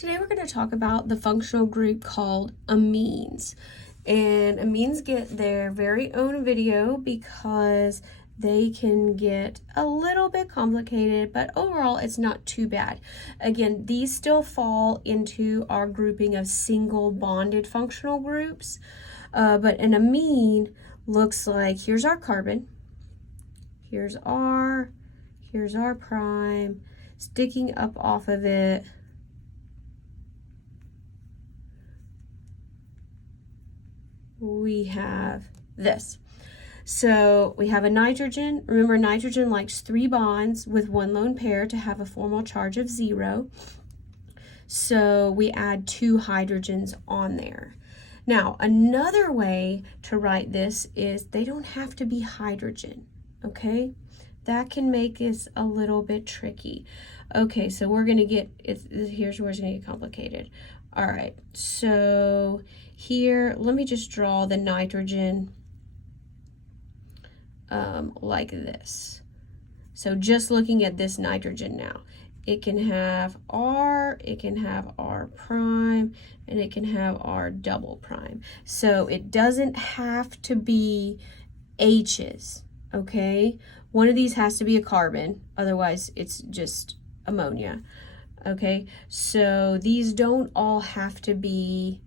Today we're going to talk about the functional group called amines. And amines get their very own video because they can get a little bit complicated, but overall it's not too bad. Again, these still fall into our grouping of single bonded functional groups, but an amine looks like, here's our carbon, here's R prime, sticking up off of it, we have this. So we have a nitrogen. Remember, nitrogen likes 3 bonds with 1 lone pair to have a formal charge of 0. So we add 2 hydrogens on there. Now, another way to write this is they don't have to be hydrogen, okay? That can make this a little bit tricky. Okay, so we're going to get, here's where it's going to get complicated. All right, so here, let me just draw the nitrogen like this. So just looking at this nitrogen now, it can have R, it can have R prime, and it can have R double prime. So it doesn't have to be H's, okay? One of these has to be a carbon, otherwise it's just ammonia. Okay, so these don't all have to be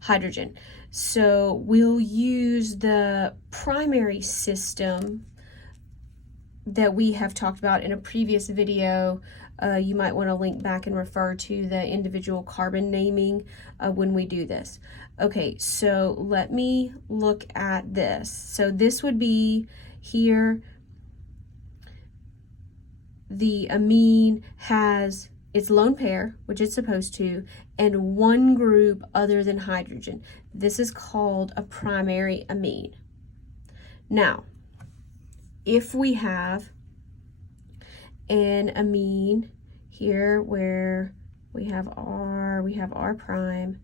hydrogen. So we'll use the primary system that we have talked about in a previous video. You might want to link back and refer to the individual carbon naming when we do this. Okay, so let me look at this. So this would be here. The amine has its lone pair, which it's supposed to, and 1 group other than hydrogen. This is called a primary amine. Now, if we have an amine here where we have R prime,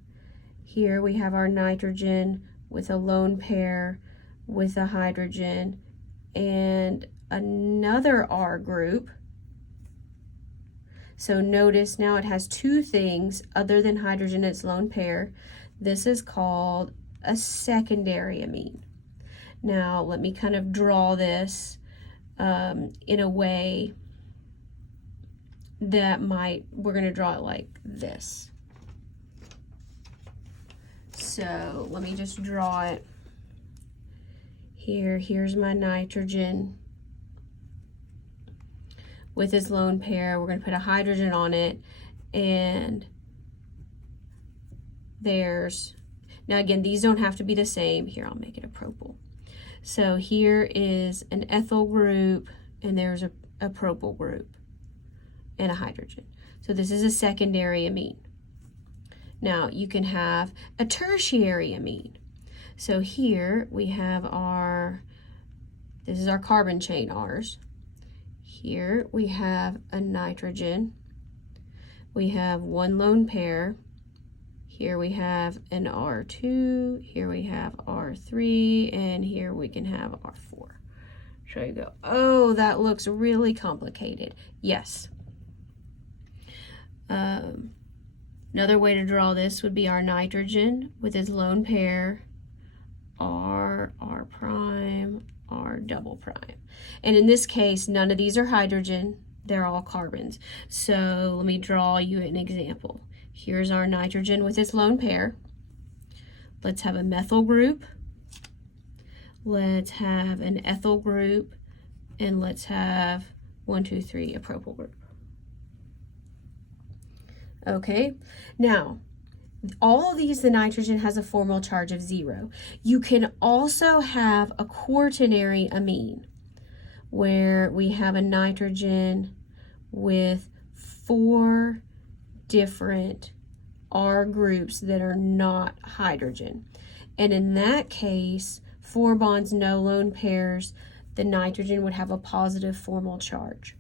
here we have our nitrogen with a lone pair with a hydrogen and another R group. So notice now it has 2 things other than hydrogen, its lone pair. This is called a secondary amine. Now let me kind of draw this in a way that we're going to draw it like this. So let me just draw it here. Here's my nitrogen with its lone pair. We're going to put a hydrogen on it, and now again, these don't have to be the same. Here, I'll make it a propyl. So here is an ethyl group, and there's a propyl group and a hydrogen. So this is a secondary amine. Now you can have a tertiary amine. So here we have this is our carbon chain, R's. Here we have a nitrogen, we have 1 lone pair, here we have an R2, here we have R3, and here we can have R4. So you go, oh, that looks really complicated. Yes. Another way to draw this would be our nitrogen with its lone pair, R prime, R double prime. And in this case, none of these are hydrogen, they're all carbons. So let me draw you an example. Here's our nitrogen with its lone pair. Let's have a methyl group. Let's have an ethyl group. And let's have 1, 2, 3, a propyl group. Okay, now all of these, the nitrogen has a formal charge of 0. You can also have a quaternary amine where we have a nitrogen with 4 different R groups that are not hydrogen. And in that case, 4 bonds, no lone pairs, the nitrogen would have a positive formal charge.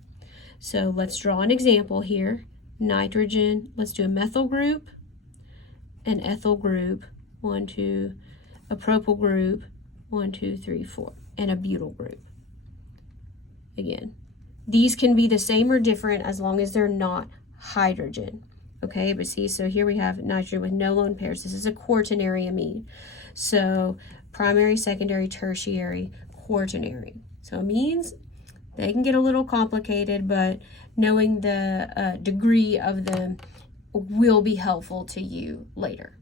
So let's draw an example here. Nitrogen, let's do a methyl group, an ethyl group, 1, 2, a propyl group, 1, 2, 3, 4, and a butyl group. Again, these can be the same or different as long as they're not hydrogen. Okay, but see, so here we have nitrogen with no lone pairs. This is a quaternary amine. So primary, secondary, tertiary, quaternary. So amines, they can get a little complicated, but knowing the degree of them will be helpful to you later.